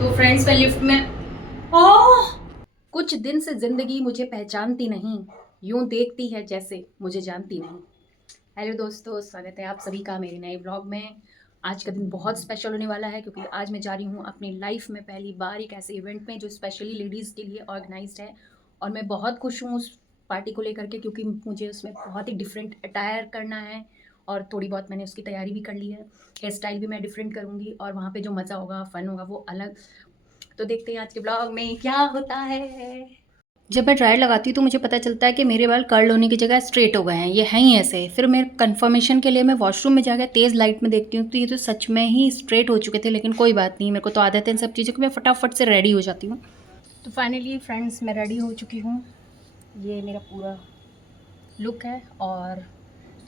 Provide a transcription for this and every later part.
तो फ्रेंड्स मैं लिफ्ट में ओह कुछ दिन से ज़िंदगी मुझे पहचानती नहीं, यूं देखती है जैसे मुझे जानती नहीं। हेलो दोस्तों, स्वागत है आप सभी का मेरे नए ब्लॉग में। आज का दिन बहुत स्पेशल होने वाला है क्योंकि आज मैं जा रही हूँ अपनी लाइफ में पहली बार एक ऐसे इवेंट में जो स्पेशली लेडीज़ के लिए ऑर्गेनाइज्ड है। और मैं बहुत खुश हूँ उस पार्टी को लेकर के क्योंकि मुझे उसमें बहुत ही डिफरेंट अटायर करना है और थोड़ी बहुत मैंने उसकी तैयारी भी कर ली है। हेयर स्टाइल भी मैं डिफरेंट करूँगी और वहाँ पे जो मज़ा होगा, फ़न होगा वो अलग। तो देखते हैं आज के ब्लॉग में क्या होता है। जब मैं ड्रायर लगाती हूँ तो मुझे पता चलता है कि मेरे बाल कर्ल होने की जगह स्ट्रेट हो गए हैं, ये हैं ही ऐसे। फिर मैं कंफर्मेशन के लिए मैं वॉशरूम में जाकर तेज़ लाइट में देखती हूँ तो ये तो सच में ही स्ट्रेट हो चुके थे, लेकिन कोई बात नहीं, मेरे को तो आदत है इन सब चीज़ों की। मैं फटाफट से रेडी हो जाती हूँ। तो फाइनली फ्रेंड्स मैं रेडी हो चुकी हूँ, ये मेरा पूरा लुक है और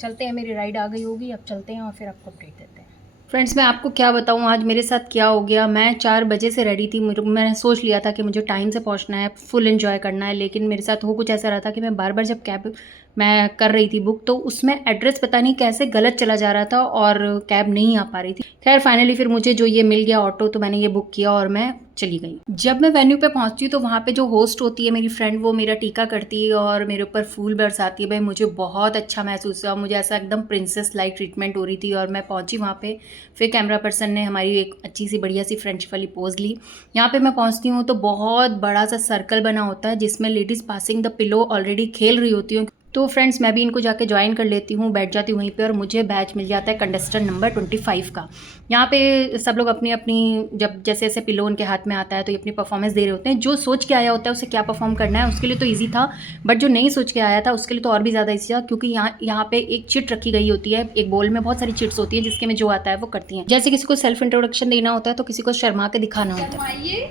चलते हैं। मेरी राइड आ गई होगी, अब चलते हैं और फिर आपको अपडेट देते हैं। फ्रेंड्स मैं आपको क्या बताऊँ आज मेरे साथ क्या हो गया। मैं 4 बजे से रेडी थी, मैंने सोच लिया था कि मुझे टाइम से पहुंचना है, फुल एंजॉय करना है, लेकिन मेरे साथ हो कुछ ऐसा रहा था कि मैं बार बार जब कैब मैं कर रही थी बुक तो उसमें एड्रेस पता नहीं कैसे गलत चला जा रहा था और कैब नहीं आ पा रही थी। खैर फाइनली फिर मुझे जो ये मिल गया ऑटो, तो मैंने ये बुक किया और मैं चली गई। जब मैं वेन्यू पे पहुंचती हूँ तो वहाँ पे जो होस्ट होती है मेरी फ्रेंड, वो मेरा टीका करती है और मेरे ऊपर फूल बरसाती है। भाई मुझे बहुत अच्छा महसूस हुआ, मुझे ऐसा एकदम प्रिंसेस लाइक ट्रीटमेंट हो रही थी। और मैं पहुंची वहाँ पे, फिर कैमरा पर्सन ने हमारी एक अच्छी सी बढ़िया सी फ्रेंडशिप वाली पोज ली। यहाँ पे मैं पहुँचती हूँ तो बहुत बड़ा सा सर्कल बना होता है जिसमें ladies passing the pillow already खेल रही होती हूँ। तो फ्रेंड्स मैं भी इनको जाके ज्वाइन कर लेती हूँ, बैठ जाती हूँ वहीं पे और मुझे बैच मिल जाता है कंटेस्टेंट नंबर 25 का। यहाँ पे सब लोग अपनी अपनी, जब जैसे जैसे पिलो उनके हाथ में आता है तो ये अपनी परफॉर्मेंस दे रहे होते हैं। जो सोच के आया होता है उसे क्या परफॉर्म करना है उसके लिए तो ईजी था, बट जो नहीं सोच के आया था उसके लिए तो और भी ज़्यादा ईजी था, क्योंकि यहाँ पे एक चिट रखी गई होती है। एक बोल में बहुत सारी चिट्स होती है जिसके में जो आता है वो करती हैं। जैसे किसी को सेल्फ इंट्रोडक्शन देना होता है तो किसी को शर्मा के दिखाना होता है।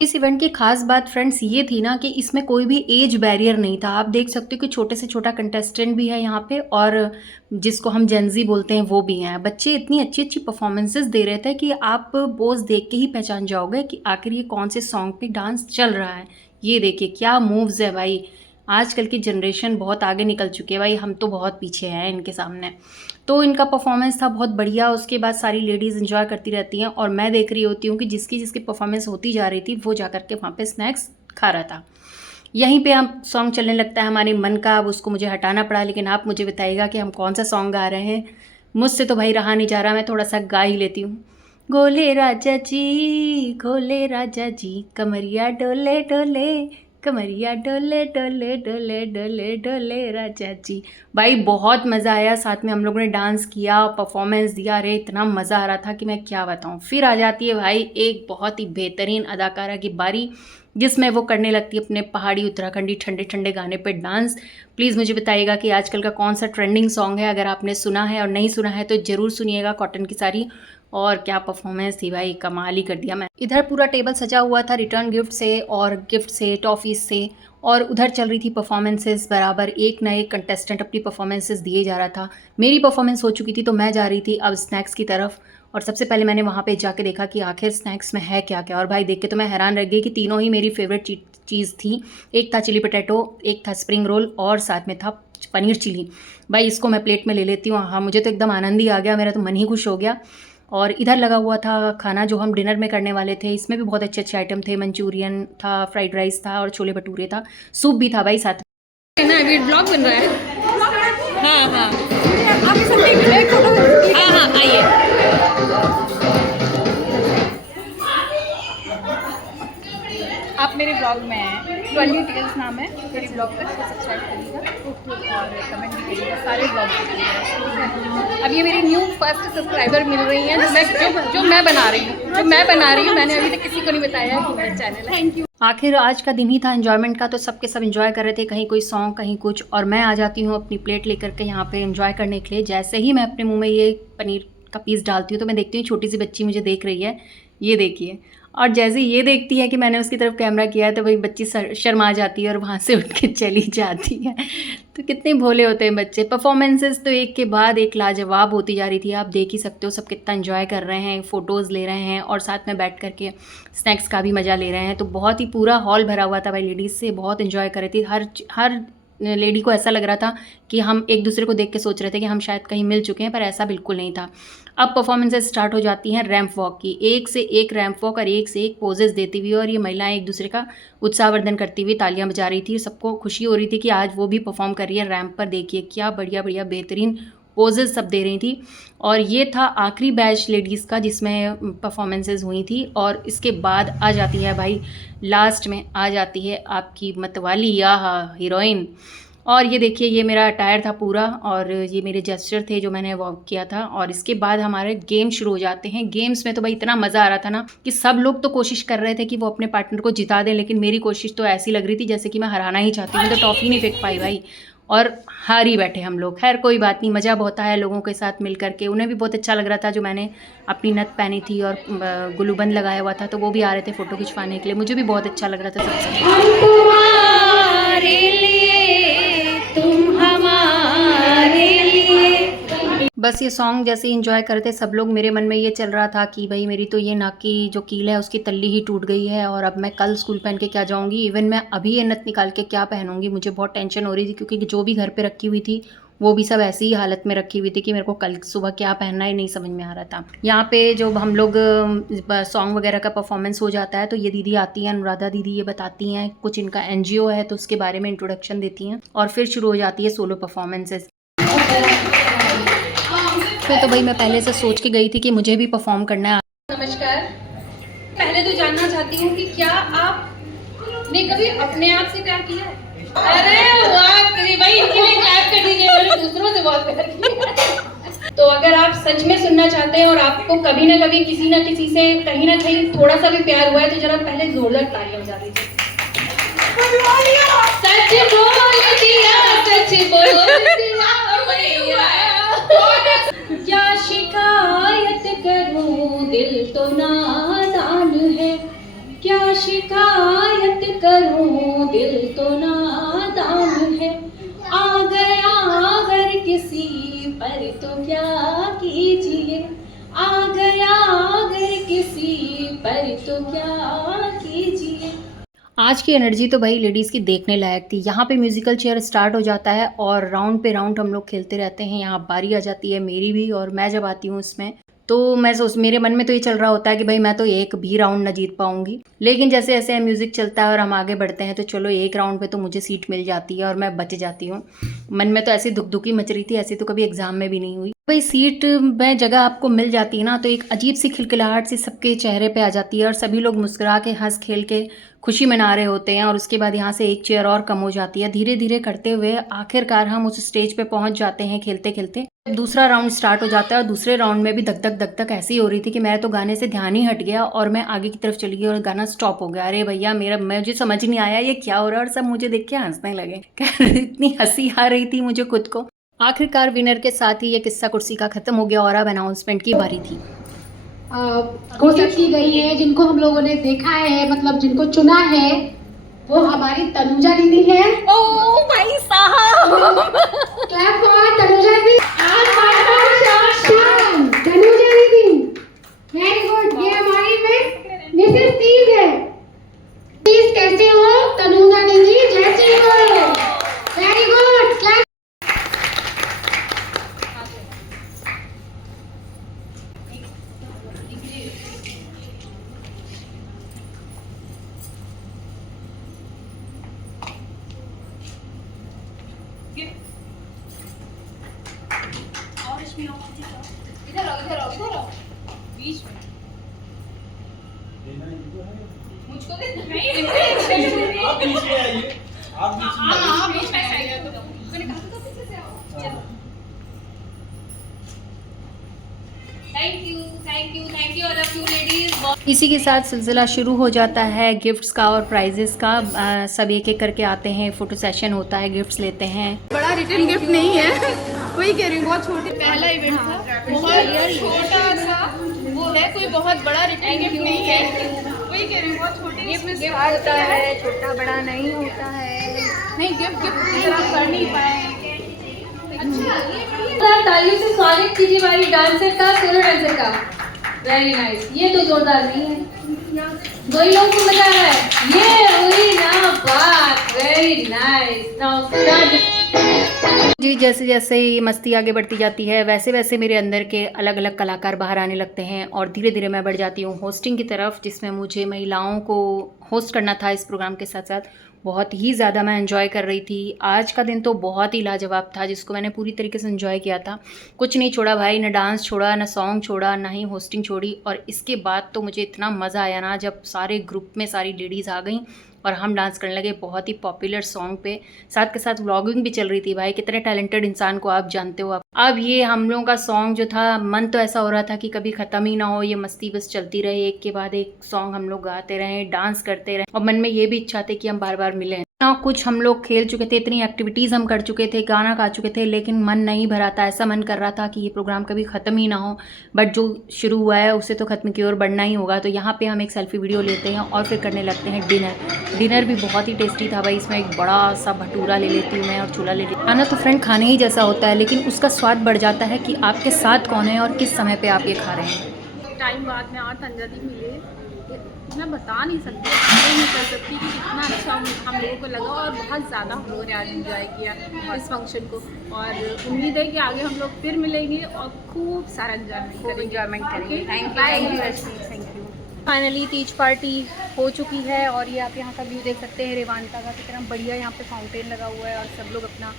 इस इवेंट की खास बात फ्रेंड्स ये थी ना कि इसमें कोई भी एज बैरियर नहीं था। आप देख सकते हो कि छोटे से छोटा कंटेस्टेंट भी है यहाँ पे और जिसको हम जेनजी बोलते हैं वो भी हैं। बच्चे इतनी अच्छी अच्छी परफॉर्मेंसेस दे रहे थे कि आप पोज देख के ही पहचान जाओगे कि आखिर ये कौन से सॉन्ग पे डांस चल रहा है। ये देखिए क्या मूव्स है भाई। आजकल की जनरेशन बहुत आगे निकल चुकी है भाई, हम तो बहुत पीछे हैं इनके सामने। तो इनका परफॉर्मेंस था बहुत बढ़िया। उसके बाद सारी लेडीज़ इंजॉय करती रहती हैं और मैं देख रही होती हूँ कि जिसकी जिसकी परफॉर्मेंस होती जा रही थी वो जा कर के वहाँ पे स्नैक्स खा रहा था। यहीं पे हम सॉन्ग चलने लगता है हमारे मन का, अब उसको मुझे हटाना पड़ा। लेकिन आप मुझे बताइएगा कि हम कौन सा सॉन्ग गा रहे हैं। मुझसे तो भाई रहा नहीं जा रहा, मैं थोड़ा सा गा ही लेती हूँ। गोले राजा जी कमरिया डोले डोले, कमरिया डोले डोले डोले डोले डोले राजा जी। भाई बहुत मज़ा आया, साथ में हम लोगों ने डांस किया, परफॉर्मेंस दिया। अरे इतना मज़ा आ रहा था कि मैं क्या बताऊँ। फिर आ जाती है भाई एक बहुत ही बेहतरीन अदाकारा की बारी, जिसमें वो करने लगती है अपने पहाड़ी उत्तराखंडी ठंडे ठंडे गाने पे डांस। प्लीज़ मुझे बताइएगा कि आजकल का कौन सा ट्रेंडिंग सॉन्ग है। अगर आपने सुना है और नहीं सुना है तो ज़रूर सुनिएगा। कॉटन की साड़ी, और क्या परफॉर्मेंस थी भाई, कमाल ही कर दिया। मैं इधर पूरा टेबल सजा हुआ था रिटर्न गिफ्ट से और गिफ्ट से, टॉफ़ीज़ से, और उधर चल रही थी परफॉर्मेंसेस बराबर। एक ना एक कंटेस्टेंट अपनी परफॉर्मेंसेस दिए जा रहा था। मेरी परफॉर्मेंस हो चुकी थी तो मैं जा रही थी अब स्नैक्स की तरफ। और सबसे पहले मैंने वहाँ पे जाके देखा कि आखिर स्नैक्स में है क्या क्या। और भाई देख के तो मैं हैरान रह गई कि तीनों ही मेरी फेवरेट चीज़ थी। एक था चिली पोटैटो, एक था स्प्रिंग रोल और साथ में था पनीर चिली। भाई इसको मैं प्लेट में ले लेती हूँ। हाँ मुझे तो एकदम आनंद ही आ गया, मेरा तो मन ही खुश हो गया। और इधर लगा हुआ था खाना जो हम डिनर में करने वाले थे। इसमें भी बहुत अच्छे अच्छे आइटम थे, मंचूरियन था, फ्राइड राइस था और छोले भटूरे था, सूप भी था भाई साथ में। ना अभी ब्लॉग बन रहा है। हाँ हाँ हाँ हाँ आइए। आप मेरे ब्लॉग में हैं, ट्वेल्ली टेल्स नाम है मेरे ब्लॉग पर, इसको सब्सक्राइब करिएगा और कमेंट भी करिएगा, सारे ब्लॉग देखिएगा। अब ये मेरी न्यू फर्स्ट सब्सक्राइबर मिल रही हैं जो मैं बना रही हूँ। मैंने अभी तक किसी को नहीं बताया कि मेरा चैनल है। Thank you. आखिर आज का दिन ही था एंजॉयमेंट का, तो सबके सब एंजॉय कर रहे थे, कहीं कोई सॉन्ग कहीं कुछ, और मैं आ जाती हूँ अपनी प्लेट लेकर के यहाँ पे एंजॉय करने के लिए। जैसे ही मैं अपने मुँह में ये पनीर का पीस डालती हूँ तो मैं देखती हूँ छोटी सी बच्ची मुझे देख रही है, ये देखिए। और जैसे ये देखती है कि मैंने उसकी तरफ कैमरा किया है तो वही बच्ची शर्मा जाती है और वहाँ से उठ के चली जाती है। तो कितने भोले होते हैं बच्चे। परफॉर्मेंसेस तो एक के बाद एक लाजवाब होती जा रही थी। आप देख ही सकते हो सब कितना एंजॉय कर रहे हैं, फ़ोटोज़ ले रहे हैं और साथ में बैठ करके स्नैक्स का भी मज़ा ले रहे हैं। तो बहुत ही पूरा हॉल भरा हुआ था भाई लेडीज़ से, बहुत एंजॉय कर रही थी। हर लेडी को ऐसा लग रहा था कि हम एक दूसरे को देख के सोच रहे थे कि हम शायद कहीं मिल चुके हैं, पर ऐसा बिल्कुल नहीं था। अब परफॉर्मेंसेस स्टार्ट हो जाती हैं रैंप वॉक की, एक से एक रैंप वॉक और एक से एक पोजेस देती हुई, और ये महिलाएं एक दूसरे का उत्साहवर्धन करती हुई तालियां बजा रही थी। सबको खुशी हो रही थी कि आज वो भी परफॉर्म कर रही है रैंप पर। देखिए क्या बढ़िया बढ़िया बेहतरीन पोजेस सब दे रही थी। और ये था आखिरी बैच लेडीज़ का जिसमें परफॉर्मेंसेज हुई थी। और इसके बाद आ जाती है भाई, लास्ट में आ जाती है आपकी मतवाली या हीरोइन। और ये देखिए ये मेरा अटायर था पूरा, और ये मेरे जेस्चर थे जो मैंने वॉक किया था। और इसके बाद हमारे गेम शुरू हो जाते हैं। गेम्स में तो भाई इतना मज़ा आ रहा था ना कि सब लोग तो कोशिश कर रहे थे कि वो अपने पार्टनर को जिता दें, लेकिन मेरी कोशिश तो ऐसी लग रही थी जैसे कि मैं हराना ही चाहती हूँ। तो टॉफ़ी नहीं फेंक पाई भाई, और हार ही बैठे हम लोग। खैर कोई बात नहीं, मज़ा बहुत आया लोगों के साथ मिल करके। उन्हें भी बहुत अच्छा लग रहा था जो मैंने अपनी नथ पहनी थी और गुलूबंद लगाया हुआ था, तो वो भी आ रहे थे फ़ोटो खिंचवाने के लिए। मुझे भी बहुत अच्छा लग रहा था सबसे। बस ये सॉन्ग जैसे ही इंजॉय करते सब लोग, मेरे मन में ये चल रहा था कि भाई मेरी तो ये नाक की जो कील है उसकी तल्ली ही टूट गई है, और अब मैं कल स्कूल पहन के क्या जाऊंगी। इवन मैं अभी ये नथ निकाल के क्या पहनूंगी, मुझे बहुत टेंशन हो रही थी, क्योंकि जो भी घर पे रखी हुई थी वो भी सब ऐसी ही हालत में रखी हुई थी कि मेरे को कल सुबह क्या पहनना है नहीं समझ में आ रहा था। यहाँ पे जो हम लोग सॉन्ग वगैरह का परफॉर्मेंस हो जाता है तो ये दीदी आती हैं, अनुराधा दीदी, ये बताती हैं कुछ इनका NGO है तो उसके बारे में इंट्रोडक्शन देती हैं, और फिर शुरू हो जाती है सोलो परफॉर्मेंसेस। तो भाई मैं पहले से सोच के गई थी कि मुझे भी परफॉर्म करना है। नमस्कार, पहले तो जानना चाहती हूँ कि क्या आपने कभी अपने आप से प्यार किया है? अरे वाह भाई, इनके लिए क्लैप कर दीजिए, मैंने दूसरों से बहुत प्यार किया। तो अगर आप सच में सुनना चाहते हैं और आपको कभी ना कभी किसी ना किसी से कहीं ना कहीं थोड़ा सा भी प्यार हुआ है तो जरा पहले जोरदार तालियां बजा दीजिए। सच बोल दिया, सच बोल दिया, क्या शिकायत करूं दिल तो नादान है, क्या शिकायत करूं दिल तो नादान है, आ गया अगर किसी पर तो क्या कीजिए, आ गया अगर किसी पर तो क्या कीजिए। आज की एनर्जी तो भाई लेडीज़ की देखने लायक थी। यहाँ पे म्यूज़िकल चेयर स्टार्ट हो जाता है और राउंड पे राउंड हम लोग खेलते रहते हैं। यहाँ बारी आ जाती है मेरी भी, और मैं जब आती हूँ उसमें तो मेरे मन में तो ये चल रहा होता है कि भाई मैं तो एक भी राउंड ना जीत पाऊंगी। लेकिन जैसे जैसे म्यूज़िक चलता है और हम आगे बढ़ते हैं तो चलो एक राउंड पे तो मुझे सीट मिल जाती है और मैं बच जाती हूँ। मन में तो ऐसी दुखी मच रही थी, ऐसी तो कभी एग्जाम में भी नहीं हुई। भाई सीट में जगह आपको मिल जाती है ना तो एक अजीब सी खिलखिलाहट सी सबके चेहरे पे आ जाती है, और सभी लोग मुस्कुरा के हंस खेल के खुशी मना रहे होते हैं। और उसके बाद यहाँ से एक चेयर और कम हो जाती है। धीरे धीरे करते हुए आखिरकार हम उस स्टेज पे पहुंच जाते हैं खेलते खेलते। दूसरा राउंड स्टार्ट हो जाता है और दूसरे राउंड में भी धक धक ऐसी हो रही थी कि मेरा तो गाने से ध्यान ही हट गया और मैं आगे की तरफ चली गई और गाना स्टॉप हो गया। अरे भैया मुझे समझ नहीं आया ये क्या हो रहा है, और सब मुझे देख के हंसने लगे। इतनी हंसी आ रही थी मुझे खुद को। आखिरकार विनर के साथ ही ये किस्सा कुर्सी का खत्म हो गया और अब अनाउंसमेंट की बारी थी। घोषित की गई है, जिनको हम लोगों ने देखा है, मतलब जिनको चुना है, वो हमारी तनुजा दीदी है। ओ भाई साहब, क्लैप फॉर तनुजा दीदी। तनुजा दीदी वेरी गुड। ये हमारी मिसेस तीज है। तीज कैसे हो तनुजा दीदी? जैसी हो, वेरी गुड। क्लैप। इधर आओ बीच में। मुझको आप बीच में आइए, आप बीच में आइए। मैंने कहा था पीछे से आओ। चलो thank you all of you ladies. इसी के साथ सिलसिला शुरू हो जाता है गिफ्ट्स का और प्राइजेस का। सब एक एक करके आते हैं, फोटो सेशन होता है, गिफ्ट्स लेते हैं। बड़ा रिटर्न गिफ्ट नहीं है, वही कह रही हूँ, बहुत छोटी पहला इवेंट था, बहुत छोटा सा वो है, कोई बहुत बड़ा रिटर्न गिफ्ट नहीं है, वही कह रही हूँ, बहुत छोटी गिफ्ट होता है, छोटा बड़ा नहीं होता है। नहीं गिफ्ट की तरह कर नहीं पाए। अच्छा तालियों से स्वागत कीजिए हमारी डांसर का, सोलो डांसर का। Very nice. ये तो जोरदार नहीं है, दो ही लोग को मजा आ रहा है। ये हुई ना बात। Very nice. नाउ जी, जैसे जैसे ये मस्ती आगे बढ़ती जाती है वैसे वैसे मेरे अंदर के अलग अलग कलाकार बाहर आने लगते हैं और धीरे धीरे मैं बढ़ जाती हूँ होस्टिंग की तरफ, जिसमें मुझे महिलाओं को होस्ट करना था इस प्रोग्राम के साथ साथ। बहुत ही ज़्यादा मैं एंजॉय कर रही थी। आज का दिन तो बहुत ही लाजवाब था, जिसको मैंने पूरी तरीके से एंजॉय किया था। कुछ नहीं छोड़ा भाई, ना डांस छोड़ा, ना सॉन्ग छोड़ा, ना ही होस्टिंग छोड़ी। और इसके बाद तो मुझे इतना मज़ा आया ना, जब सारे ग्रुप में सारी लेडीज़ आ गई और हम डांस करने लगे बहुत ही पॉपुलर सॉन्ग पे। साथ के साथ व्लॉगिंग भी चल रही थी। भाई कितने टैलेंटेड इंसान को आप जानते हो। अब ये हम लोगों का सॉन्ग जो था, मन तो ऐसा हो रहा था कि कभी ख़त्म ही ना हो, ये मस्ती बस चलती रहे, एक के बाद एक सॉन्ग हम लोग गाते रहें, डांस करते रहें। और मन में ये भी इच्छा थी कि हम बार बार मिलें ना। कुछ हम लोग खेल चुके थे, इतनी एक्टिविटीज़ हम कर चुके थे, गाना गा चुके थे, लेकिन मन नहीं भरा था। ऐसा मन कर रहा था कि ये प्रोग्राम कभी ख़त्म ही ना हो। बट जो शुरू हुआ है उसे तो ख़त्म की ओर बढ़ना ही होगा। तो यहाँ पे हम एक सेल्फी वीडियो लेते हैं और फिर करने लगते हैं डिनर। डिनर भी बहुत ही टेस्टी था भाई। इसमें एक बड़ा सा भटूरा ले लेती हूँ मैं और छोला ले लेती हूँ। खाना तो फ्रेंड खाने ही जैसा होता है, लेकिन उसका स्वाद बढ़ जाता है कि आपके साथ कौन है और किस समय पर आप ये खा रहे हैं। टाइम बाद में और अंजलि मिले, मैं बता नहीं सकती, एक्सप्लेन नहीं कर सकती कि कितना अच्छा हम लोगों को लगा। और बहुत ज़्यादा हम लोगों ने आज इंजॉय किया इस फंक्शन को। और उम्मीद है कि आगे हम लोग फिर मिलेंगे और खूब सारा एंजॉयमेंट करेंगे। Thank you. Finally Teej party हो चुकी है और ये आप यहाँ का व्यू देख सकते हैं रेवांता का, कितना बढ़िया यहाँ पे फाउंटेन लगा हुआ है और सब लोग अपना।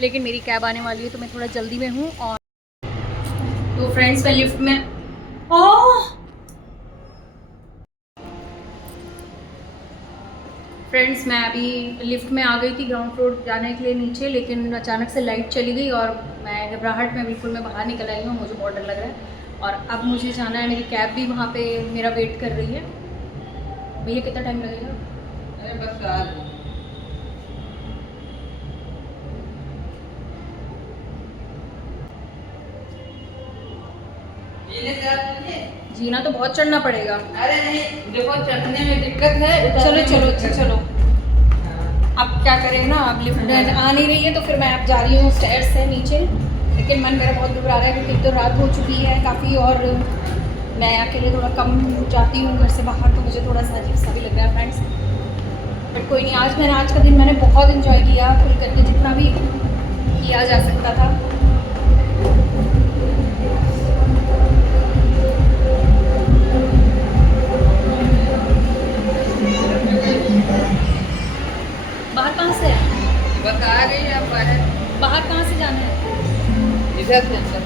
लेकिन मेरी कैब आने वाली है तो मैं थोड़ा जल्दी में हूँ। और तो फ्रेंड्स मैं लिफ्ट में फ्रेंड्स मैं अभी लिफ्ट में आ गई थी ग्राउंड फ्लोर जाने के लिए नीचे, लेकिन अचानक से लाइट चली गई और मैं घबराहट में बिल्कुल मैं बाहर निकल आई हूँ। मुझे बहुत डर लग रहा है और अब मुझे जाना है। मेरी कैब भी वहाँ पे मेरा वेट कर रही है। भैया कितना टाइम लगेगा? अरे बस आ जीना तो बहुत चढ़ना पड़ेगा। अरे नहीं, देखो चढ़ने में दिक्कत है। चलो चलो चलो, अब क्या करें ना, अब लिफ्ट आ नहीं रही है तो फिर मैं अब जा रही हूँ स्टेयर से नीचे। लेकिन मन मेरा बहुत घबरा रहा है क्योंकि तो रात हो चुकी है काफ़ी और मैं अकेले थोड़ा कम जाती हूँ घर से बाहर, तो मुझे थोड़ा सा अजीब सा भी लग रहा है फ्रेंड्स। बट कोई नहीं, आज का दिन मैंने बहुत इन्जॉय किया, खुल करके जितना भी किया जा सकता था। बाहर कहाँ से है? बस आ गई आप बाहर। बाहर कहाँ से जाना है? इधर से अंदर।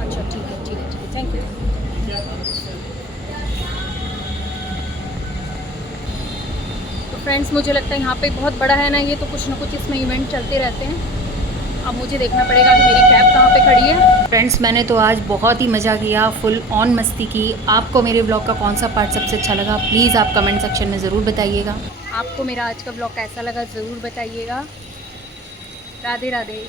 अच्छा ठीक है, थैंक यू। तो फ्रेंड्स मुझे लगता है यहाँ पे बहुत बड़ा है ना ये, तो कुछ ना कुछ इसमें इवेंट चलते रहते हैं। अब मुझे देखना पड़ेगा कि मेरी कैब कहाँ पे खड़ी है। फ्रेंड्स मैंने तो आज बहुत ही मज़ा किया, फुल ऑन मस्ती की। आपको मेरे ब्लॉग का कौन सा पार्ट सबसे अच्छा लगा प्लीज़ आप कमेंट सेक्शन में ज़रूर बताइएगा। आपको मेरा आज का ब्लॉग कैसा लगा ज़रूर बताइएगा। राधे राधे।